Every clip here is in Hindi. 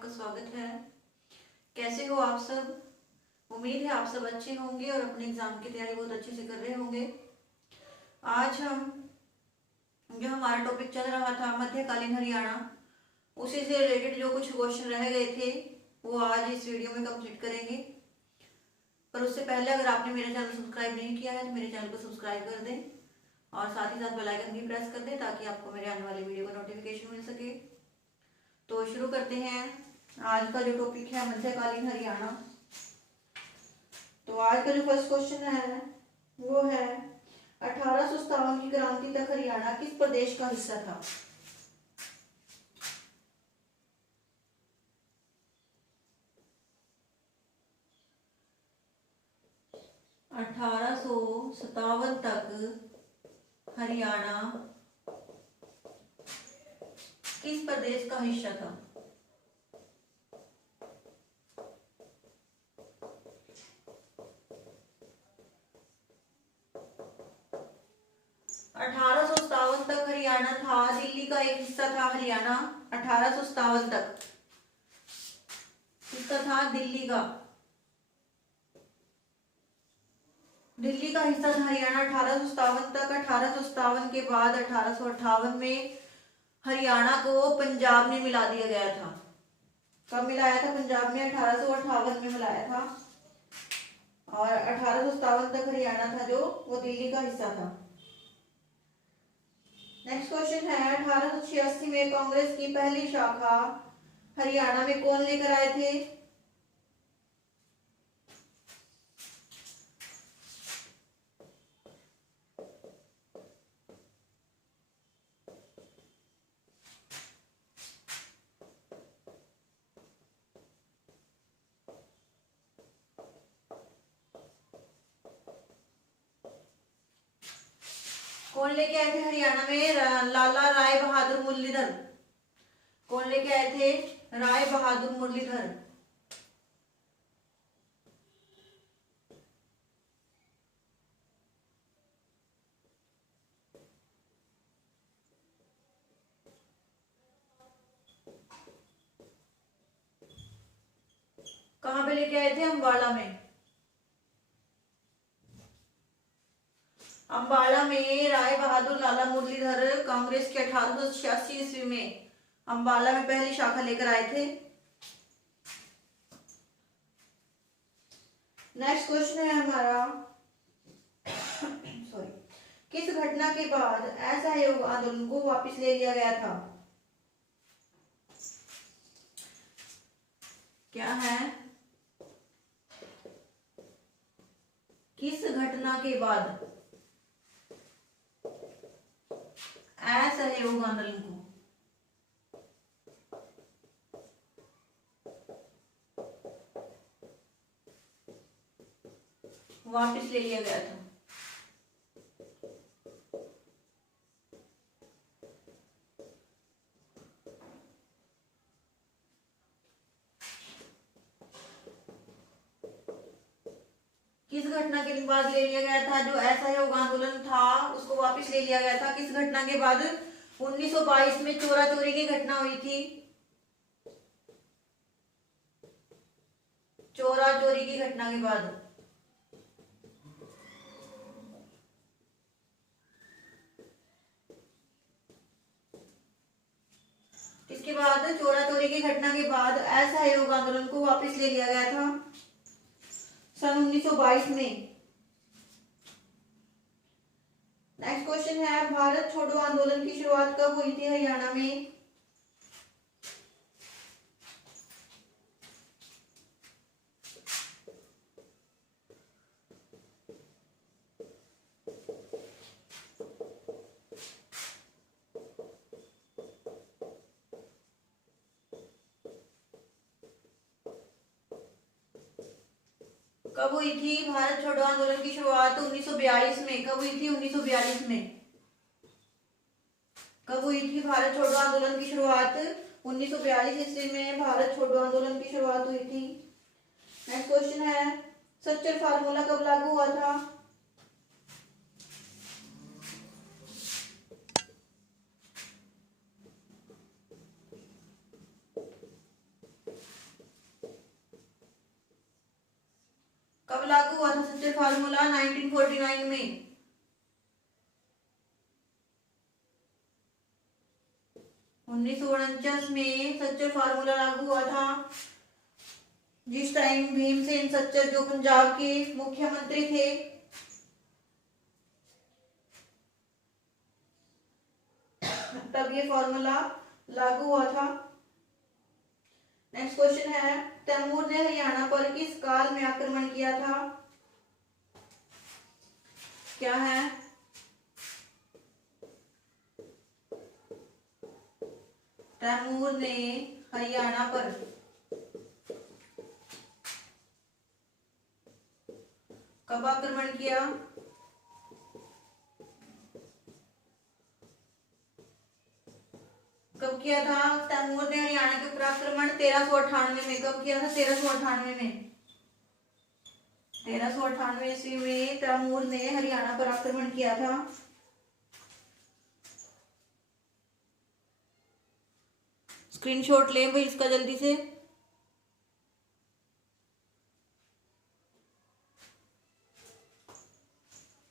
आपका स्वागत है। कैसे हो आप सब? उम्मीद है आप सब अच्छे होंगे और अपने एग्जाम की तैयारी बहुत अच्छे से कर रहे होंगे। आज हम जो हमारा टॉपिक चल रहा था मध्यकालीन हरियाणा, उसी से रिलेटेड जो कुछ क्वेश्चन रह गए थे वो आज इस वीडियो में कंप्लीट करेंगे। पर उससे पहले अगर आपने मेरा चैनल सब्सक्राइब नहीं किया है तो मेरे चैनल को सब्सक्राइब कर दें और साथ ही साथ बेल आइकन भी प्रेस कर दें ताकि आपको मेरे आने वाली वीडियो का नोटिफिकेशन मिल सके। तो शुरू करते हैं। आज का जो टॉपिक है मध्यकालीन हरियाणा। तो आज का जो फर्स्ट क्वेश्चन है वो है 1857 की क्रांति तक हरियाणा किस प्रदेश का हिस्सा था? अठारह सौ सत्तावन तक हरियाणा किस प्रदेश का हिस्सा था? 1857 तक हरियाणा था, दिल्ली का एक हिस्सा था हरियाणा। 1857 तक किसका था? दिल्ली का। दिल्ली का हिस्सा था हरियाणा 1857 तक। 1857 के बाद 1858 में हरियाणा को पंजाब में मिला दिया गया था। कब मिलाया था? पंजाब में 1858 में मिलाया था। और 1857 तक हरियाणा था जो वो दिल्ली का हिस्सा था। नेक्स्ट क्वेश्चन है 1886 में कांग्रेस की पहली शाखा हरियाणा में कौन लेकर आए थे? कौन लेके आए थे हरियाणा में? लाला राय बहादुर मुरलीधर। कौन लेके आए थे? राय बहादुर मुरलीधर। कहां पे लेके आए थे? अंबाला में। अंबाला में राय बहादुर लाला मुरलीधर कांग्रेस के 1886 ईस्वी में अंबाला में पहली शाखा लेकर आए थे। नेक्स्ट क्वेश्चन है हमारा सॉरी, किस घटना के बाद असहयोग आंदोलन को वापस ले लिया गया था? क्या है? किस घटना के बाद असहयोग आंदोलन को वापस ले लिया गया था? किस घटना के बाद ले लिया गया था? जो असहयोग आंदोलन था उसको वापस ले लिया गया था। किस घटना के बाद? 1922 में चोरा चोरी की घटना हुई थी। चोरा चोरी की घटना के बाद इसके बाद चोरा चोरी की घटना के बाद असहयोग आंदोलन को वापस ले लिया गया था सन 1922 में। नेक्स्ट क्वेश्चन है भारत छोड़ो आंदोलन की शुरुआत कब हुई थी हरियाणा में? कब हुई थी भारत छोड़ो आंदोलन की शुरुआत? 1942 में। कब हुई थी? 1942 में। कब हुई थी भारत छोड़ो आंदोलन की शुरुआत? 1942 ईस्वी में भारत छोड़ो आंदोलन की शुरुआत हुई थी। नेक्स्ट क्वेश्चन है सच्चर फार्मूला कब लागू हुआ था? सच्चर फार्मूला 1949 में। उन्नीस में सच्चर फार्मूला लागू हुआ था, जिस टाइम भीमसेन सच्चर जो पंजाब के मुख्यमंत्री थे, तब ये फॉर्मूला लागू हुआ था। नेक्स्ट क्वेश्चन है, तैमूर ने हरियाणा पर किस काल में आक्रमण किया था? क्या है? तैमूर ने हरियाणा पर कब आक्रमण किया? कब किया था तैमूर ने हरियाणा के ऊपर आक्रमण? 1398 में। कब किया था? 1398 में। 1398 ईस्वी में तैमूर ने हरियाणा पर आक्रमण किया था। स्क्रीनशॉट लें भाई इसका जल्दी से।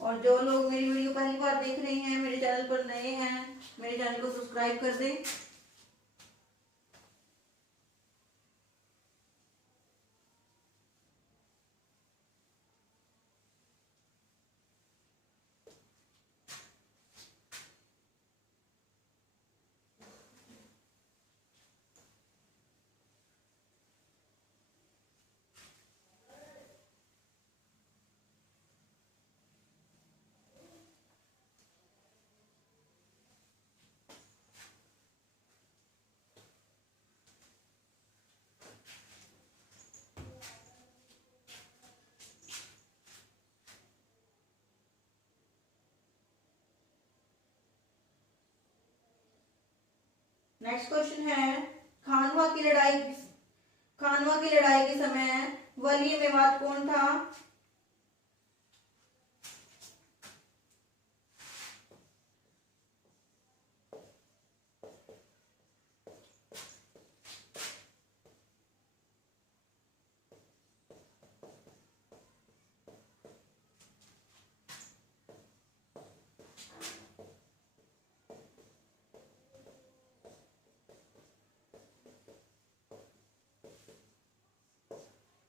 और जो लोग मेरी वीडियो पहली बार देख रहे हैं, मेरे चैनल पर नए हैं, मेरे चैनल को सब्सक्राइब कर दें। नेक्स्ट क्वेश्चन है, खानवा की लड़ाई के समय वली मेवात कौन था?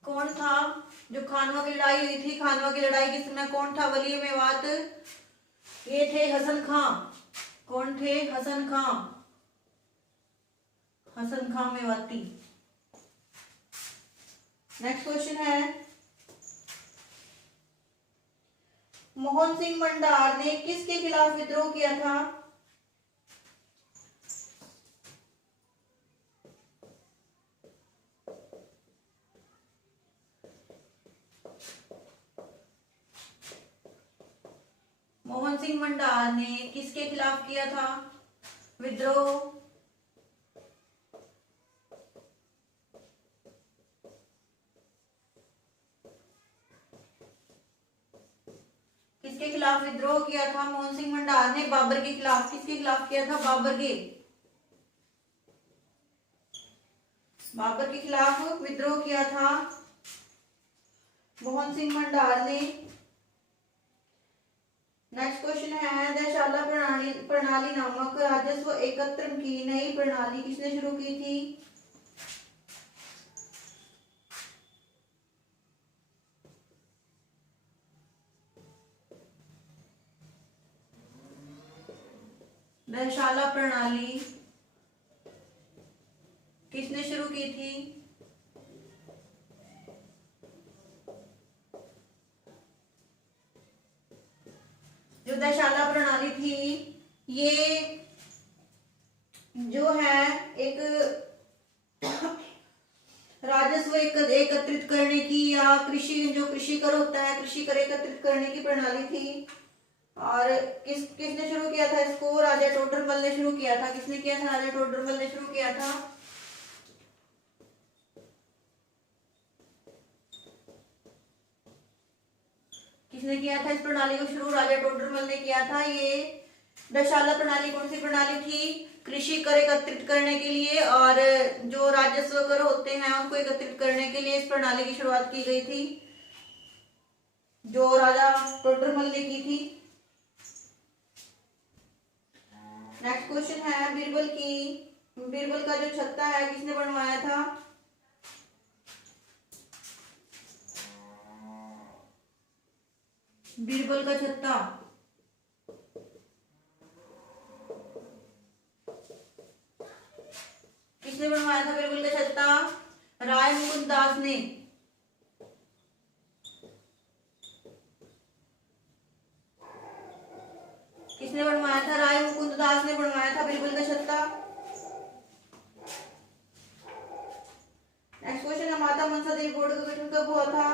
कौन था जो खानवा की लड़ाई हुई थी? खानवा की लड़ाई के समय कौन था वली मेवात? ये थे हसन खां। कौन थे? हसन खां। हसन खां मेवाती। नेक्स्ट क्वेश्चन है, मोहन सिंह मंडार ने किसके खिलाफ विद्रोह किया था? मोहन सिंह मंडार ने किसके खिलाफ किया था विद्रोह? किसके खिलाफ विद्रोह किया था मोहन सिंह मंडार ने? बाबर के खिलाफ। किसके खिलाफ किया था? बाबर के खिलाफ विद्रोह किया था मोहन सिंह मंडार ने। नेक्स्ट क्वेश्चन है, दशाला प्रणाली नामक राजस्व एकत्र की नई प्रणाली किसने शुरू की थी? दशाला प्रणाली किसने शुरू की थी? जो दशाला प्रणाली थी, ये जो है एक राजस्व एकत्रित करने की, या कृषि कर होता है, कृषि कर एकत्रित करने की प्रणाली थी। और किसने शुरू किया था इसको? राजा टोडरमल ने शुरू किया था। किसने किया था? राजा टोडरमल ने शुरू किया था। किसने किया था इस प्रणाली को शुरू? राजा टोडरमल ने किया था। ये दशाला प्रणाली कौन सी प्रणाली थी? कृषि कर एकत्रित करने के लिए और जो राजस्व कर होते हैं उनको एकत्रित करने के लिए इस प्रणाली की शुरुआत की गई थी। जो राजा टोडरमल ने की थी। नेक्स्ट क्वेश्चन है बीरबल का जो छत्ता है किसने बनवाया था? बीरबल का छत्ता किसने बनवाया था? बीरबल का छत्ता राय मुकुंद दास ने। किसने बनवाया था? राय मुकुंद दास ने बनवाया था बीरबल का छत्ता। नेक्स्ट क्वेश्चन है माता मनसा देवी बोर्ड का गठन कब हुआ था?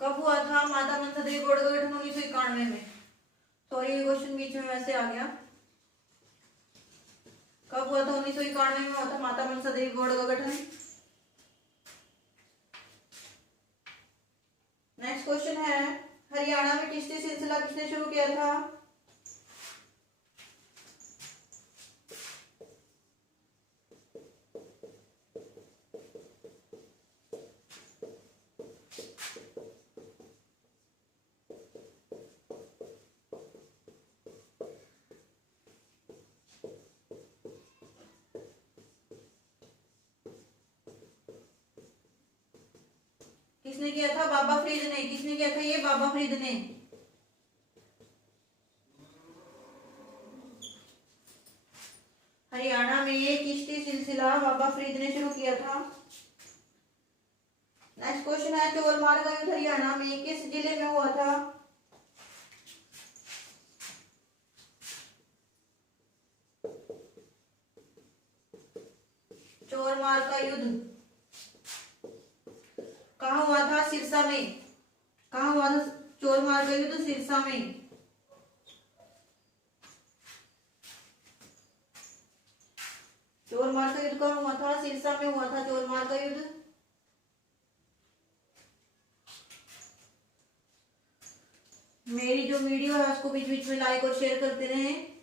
कब हुआ था माता मनसा देवी बोर्ड का गठन? 1991 में। सॉरी ये क्वेश्चन बीच में वैसे आ गया। कब हुआ था? 1991 में हुआ था माता मनसा देवी बोर्ड का गठन। नेक्स्ट क्वेश्चन है हरियाणा में चिश्ती सिलसिला किसने शुरू किया था? किसने किया था? बाबा फरीद ने। किसने किया था? ये बाबा फरीद ने। हरियाणा में ये चिश्ती सिलसिला बाबा फरीद ने शुरू किया था। नेक्स्ट क्वेश्चन है चोरमार का युद्ध हरियाणा में किस जिले में हुआ था? चोरमार का युद्ध कहाँ हुआ था? सिरसा में। कहाँ हुआ था चोरमार का युद्ध? सिरसा में। चोरमार का युद्ध कहाँ हुआ था? सिरसा में हुआ था चोरमार का युद्ध। मेरी जो वीडियो है उसको बीच बीच में लाइक और शेयर करते रहें।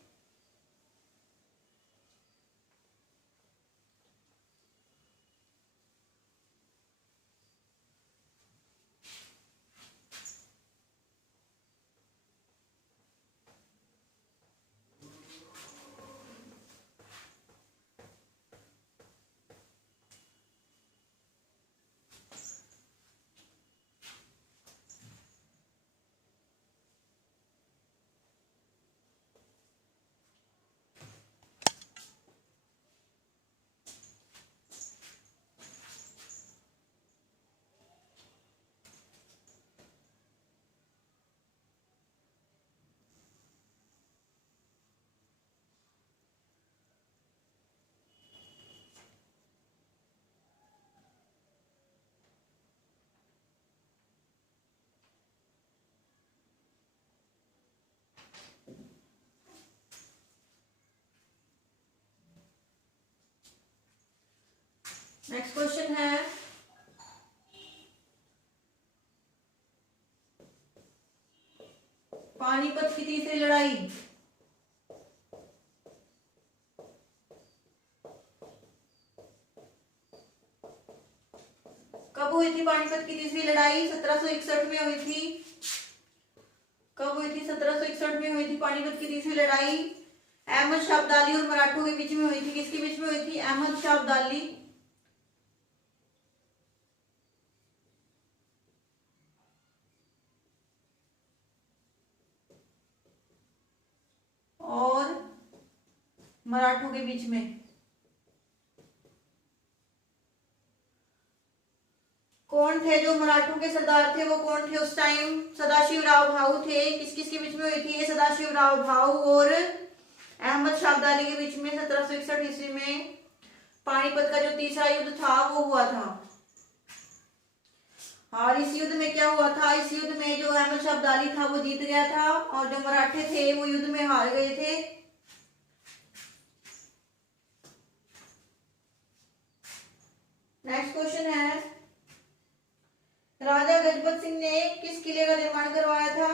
नेक्स्ट क्वेश्चन है पानीपत की तीसरी लड़ाई कब हुई थी? पानीपत की तीसरी लड़ाई 1761 में हुई थी। कब हुई थी? 1761 में हुई थी पानीपत की तीसरी लड़ाई। अहमद शाह अब्दाली और मराठों के बीच में हुई थी। किसके बीच में हुई थी? अहमद शाह अब्दाली और मराठों के बीच में। कौन थे जो मराठों के सरदार थे? वो कौन थे उस टाइम? सदाशिवराव भाऊ थे। किस किस के बीच में हुई थी? ये सदाशिवराव भाऊ और अहमद शाह अब्दाली के बीच में 1761 ईस्वी में पानीपत का जो तीसरा युद्ध था वो हुआ था। और इस युद्ध में क्या हुआ था? इस युद्ध में जो अहमद शाह अब्दाली था वो जीत गया था और जो मराठे थे वो युद्ध में हार गए थे। नेक्स्ट क्वेश्चन है, राजा गजपत सिंह ने किस किले का निर्माण करवाया था?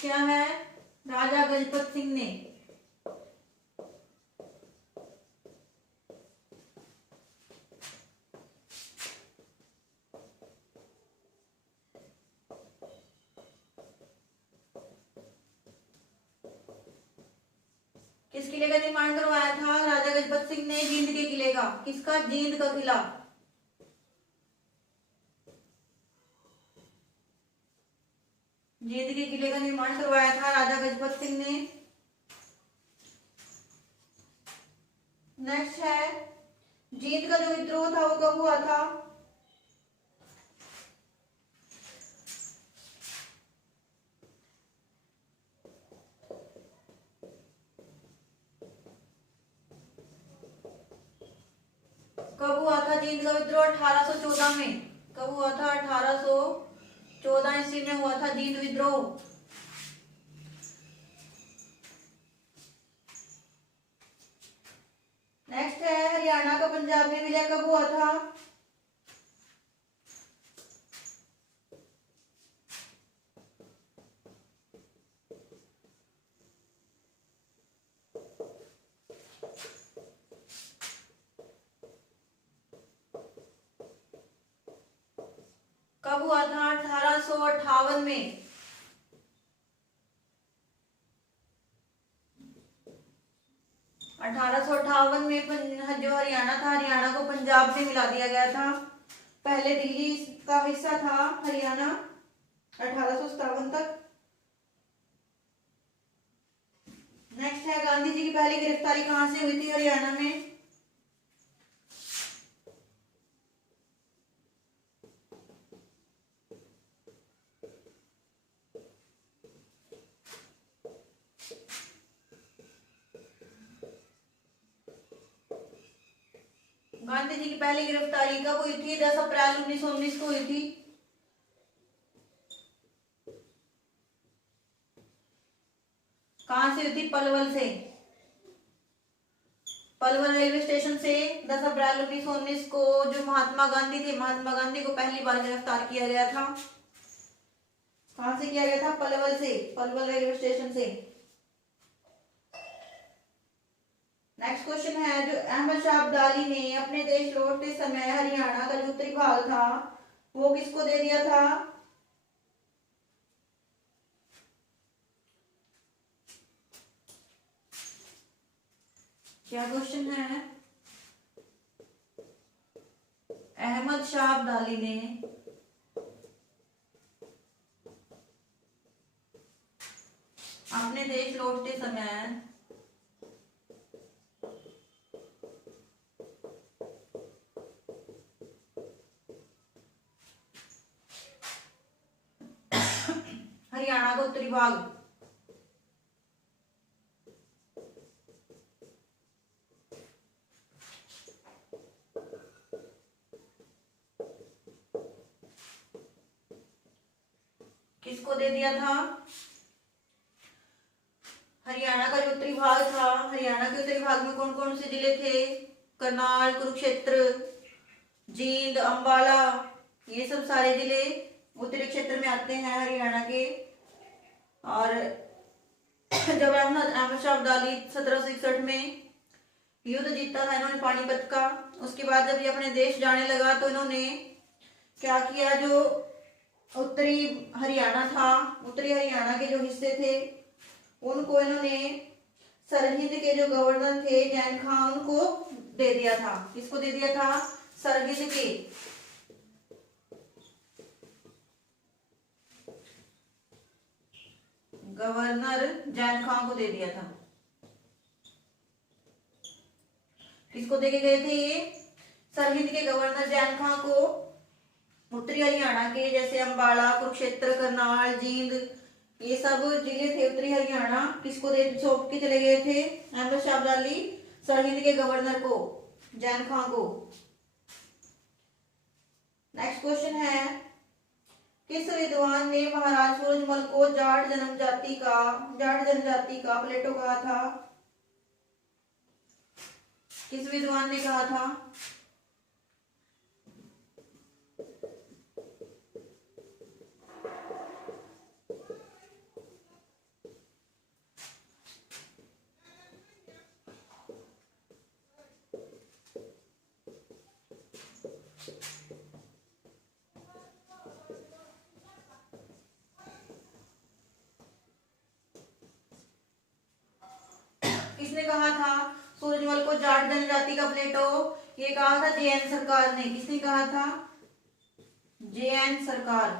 क्या है? राजा गजपत सिंह ने किस किले का निर्माण करवाया था? राजा गजपत सिंह ने जींद के किले का। किसका? जींद का किला। जींद के किले का निर्माण करवाया था राजा गजपत सिंह ने। नेक्स्ट है, जींद का जो विद्रोह था वो कब हुआ था? कब हुआ था जींद का विद्रोह? 1814 में। कब हुआ था? 1814 ईस्वी में हुआ था जींद विद्रोह। नेक्स्ट है, हरियाणा का पंजाब में विलय कब हुआ था? कब हुआ था? 1858 में। 1858 में जो हरियाणा था, हरियाणा को पंजाब से मिला दिया गया था। पहले दिल्ली का हिस्सा था हरियाणा 1857 तक। नेक्स्ट है, गांधी जी की पहली गिरफ्तारी कहां से हुई थी हरियाणा में? गांधी जी की पहली गिरफ्तारी कब हुई थी? 10 अप्रैल 1919 को हुई थी। कहां से हुई थी? पलवल से। पलवल रेलवे स्टेशन से 10 अप्रैल 1919 को जो महात्मा गांधी थे, महात्मा गांधी को पहली बार गिरफ्तार किया गया था। कहां से किया गया था? पलवल से, पलवल रेलवे स्टेशन से। नेक्स्ट क्वेश्चन है, जो अहमद शाह अब्दाली ने अपने देश लौटते समय हरियाणा का जो उत्तरी भाग था वो किसको दे दिया था? क्या क्वेश्चन है? अहमद शाह अब्दाली ने अपने देश लौटते समय हरियाणा का उत्तरी भाग किसको दे दिया था? हरियाणा का जो उत्तरी भाग था, हरियाणा के उत्तरी भाग में कौन कौन से जिले थे? करनाल, कुरुक्षेत्र, जींद, अंबाला, ये सब सारे जिले उत्तरी क्षेत्र में आते हैं हरियाणा के। और जब अहमद शाह अब्दाली 1761 में युद्ध जीता था इन्होंने पानीपत का, उसके बाद जब ये अपने देश जाने लगा तो इन्होंने क्या किया? जो उत्तरी हरियाणा था, उत्तरी हरियाणा के जो हिस्से थे उनको इन्होंने सरहिंद के जो गवर्नर थे जैन खां, उनको दे दिया था। किसको दे दिया था? सरहिंद के गवर्नर जैन खां को दे दिया था। किसको देके गए थे ये? सरहिंद के गवर्नर जैन खां को उत्तरी हरियाणा के जैसे अंबाला, कुरुक्षेत्र, करनाल, जींद, ये सब जिले थे उत्तरी हरियाणा, किसको दे सौंप के चले गए थे? अहमद शाह अब्दाली सरहिंद के गवर्नर को, जैन खां को। नेक्स्ट क्वेश्चन है, किस विद्वान ने महाराज सूरजमल को जाट जनजाति का प्लेटो कहा था? किस विद्वान ने कहा था? किसने कहा था सूरजमल को जाट जनजाति का प्लेटो? ये कहा था जे.एन. सरकार ने। किसने कहा था? जे.एन. सरकार।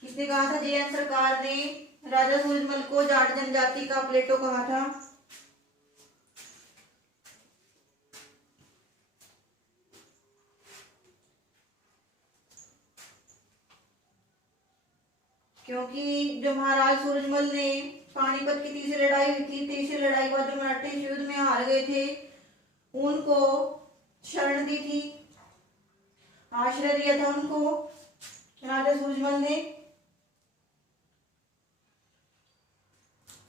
किसने कहा था? जे.एन. सरकार ने राजा सूरजमल को जाट जनजाति का प्लेटो कहा था। क्योंकि जो महाराज सूरजमल ने पानीपत की तीसरी लड़ाई हुई थी, तीसरी लड़ाई के बाद जो मराठे इस युद्ध में हार गए थे उनको शरण दी थी, आश्रय दिया था उनको राजा सूरजमल ने।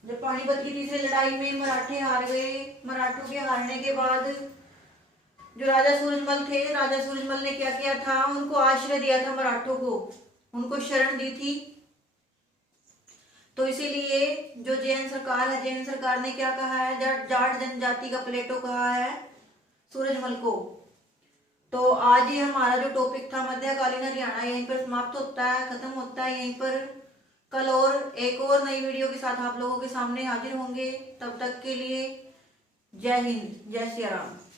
जब पानीपत की तीसरी लड़ाई में मराठे हार गए, मराठों के हारने के बाद जो राजा सूरजमल थे, राजा सूरजमल ने क्या किया था? उनको आश्रय दिया था, मराठों को उनको शरण दी थी। तो इसीलिए जो जे.एन. सरकार है, जे.एन. सरकार ने क्या कहा है? जाट जनजाति का प्लेटो कहा है सूरजमल को। तो आज ये हमारा जो टॉपिक था मध्यकालीन हरियाणा यहीं पर समाप्त होता है, खत्म होता है यहीं पर। कल और एक और नई वीडियो के साथ आप लोगों के सामने हाजिर होंगे। तब तक के लिए जय हिंद, जय सिया राम।